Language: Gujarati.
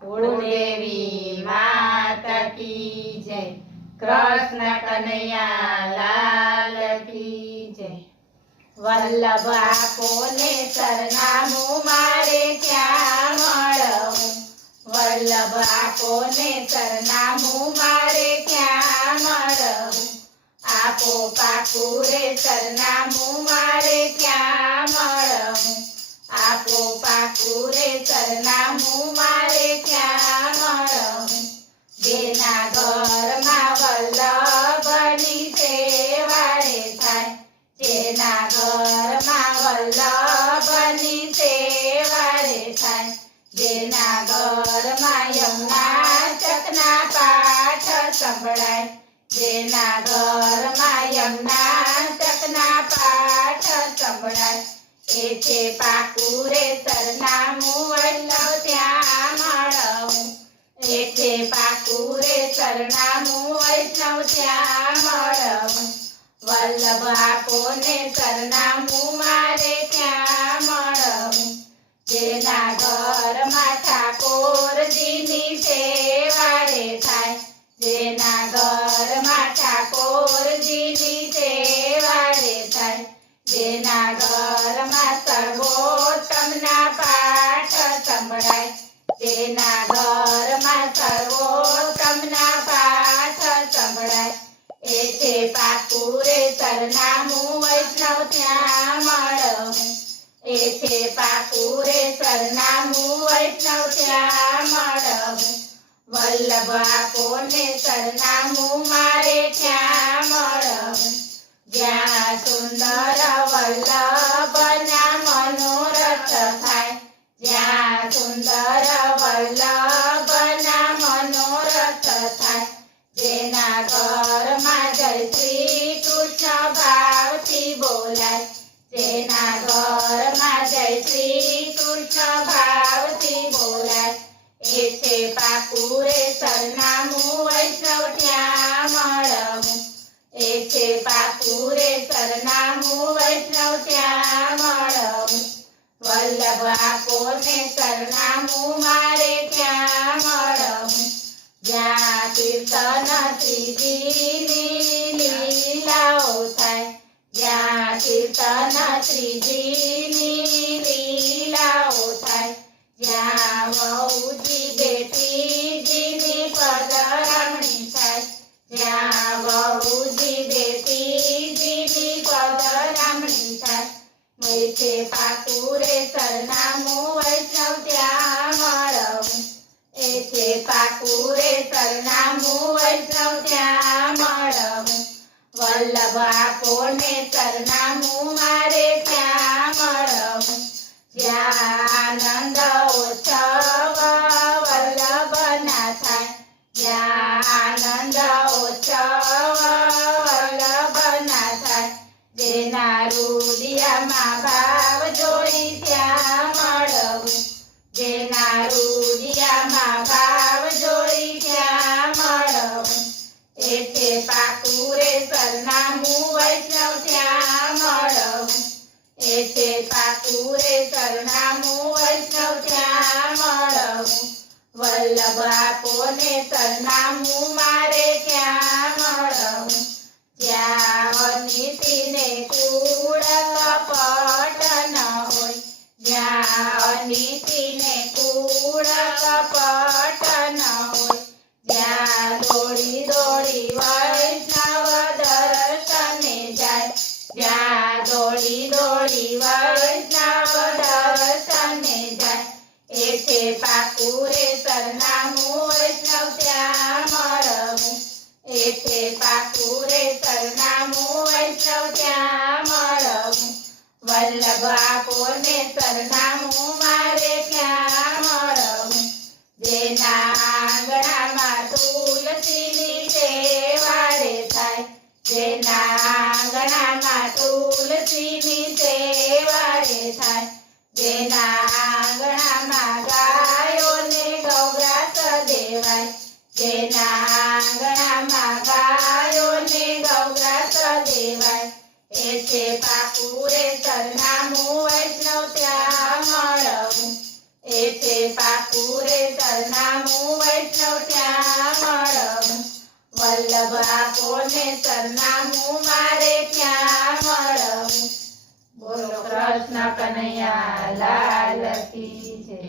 કુળદેવી માતા કી જય, કૃષ્ણ કનૈયા લાલ કી જય। વલ્લભ આપોને સરનામું મારે ક્યાં મળવું, વલ્લભ આપોને સરનામું મારે ક્યાં મળવું, આપો પાકું રે સરનામું મારે ક્યાં મળવું, આપો પાકું રે સરનામું મારે ક્યાં મળવું, જેના ઘરમાં વલ્લભની સેવા રે થાય, જેના ઘરમાં વલ્લભની સેવા રે થાય, જેના ઘરમાં યમુનાચકના પાઠ સંભળાય, જેના ઘરમાં યમુનાચકના પાઠ સંભળાય, એ છે પાકું રે સરનામું વલ્લભ ત્યાં મળવું, એ છે પાકું રે સરનામું વૈષ્ણવ ત્યાં મળવું, વલ્લભ આપોને સરનામું મારે ક્યાં મળવું, જેના ઘરમાં ઠાકોરજીની સેવા રે થાય, જેના ઘરમાં ઠાકોરજીની સેવા રે થાય, જેના ઘરમાં સર્વોત્તમના પાઠ સંભળાય, જેના ઘરમાં સર્વોત્તમના પાઠ સંભળાય, એ છે પાકું રે સરનામું વૈષ્ણવ ત્યાં મળવું, એ છે પાકું રે સરનામું વૈષ્ણવ ત્યાં મળવું, વલ્લભ આપોને સરનામું મારે ક્યાં મળવું, જ્યાં સુંદર વલ્લભના મનોરથ થાય, જ્યાં સુંદર વલ્લભના મનોરથ થાય, જેના ઘરમાં જય શ્રી કૃષ્ણ ભાવથી બોલાય, જેના ઘરમાં જય શ્રી કૃષ્ણ ભાવથી બોલાય, એ છે પાકું રે સરનામું વૈષ્ણવ ત્યાં મળવું, એ છે પાકું રે સરનામું વૈષ્ણવ ત્યાં મળવું, વલ્લભ આપોને સરનામું મારે ક્યાં મળવું, જ્યાં કીર્તન શ્રીજીની લીલાઓ થાય, જ્યાં કીર્તન શ્રીજીની લીલાઓ થાય, જ્યાં વહુજી બેટીજીની પધરામણી થાય, જ્યાં વહુજી બેટીજીની પધરામણી થાય, એ છે પાકું રે સરનામું વૈષ્ણવ ત્યાં મળવું, એ છે પાકું રે સરનામું વૈષ્ણવ ત્યાં મળવું, વલ્લભ આપોને સરનામું મારે ક્યાં મળવું, જ્યાં આનંદ ઉત્સવ વલ્લભના થાય, જ્યાં આનંદ ઉત્સવ વલ્લભના થાય, જેના હૃદયમાં ભાવ જોઈ ત્યાં મળવું, જેના હૃદયમાં ભાવ જોઈ ત્યાં મળવું, એ છે પાકું રે સરનામું વૈષ્ણવ ત્યાં મળવું, એ છે પાકું રે સરનામું વૈષ્ણવ ત્યાં મળવું, વલ્લભ આપોને સરનામું મારે ક્યાં મળવું, જ્યાં અનિતિને કૂળ કપટ ન હોય, જ્યાં અનિતિને કૂળ કપટ ન હોય, જ્યાં દોડી દોડી વૈષ્ણવ દર્શને જાય, જ્યાં દોડી દોડી વૈષ્ણવ દર્શને જાય, એ છે પાકું રે સરનામું વૈષ્ણવ ત્યાં મળવું, એ છે પાકું રે સરનામું વૈષ્ણવ ત્યાં મળવું, વલ્લભ આપોને સરનામું મારે ક્યાં મળવું, જેના આંગણામાં તુલસીની સેવા રે થાય, જેના આંગણામાં તુલસીની સેવા રે થાય, જેના આંગણામાં ગાયોને ગૌગ્રાસ દેવાય, જેના આંગણામાં ગાયોને ગૌગ્રાસ દેવાય, એ છે પાકું રે સરનામું વૈષ્ણવ ત્યાં મળવું, એ છે પાકું બાપુ રે સરનામું વૈષ્ણવ ત્યાં મળવું વલ્લભ આપોને સરનામું મારે ત્યાં મળવું બોલો કૃષ્ણ કનૈયા લાલ કી જય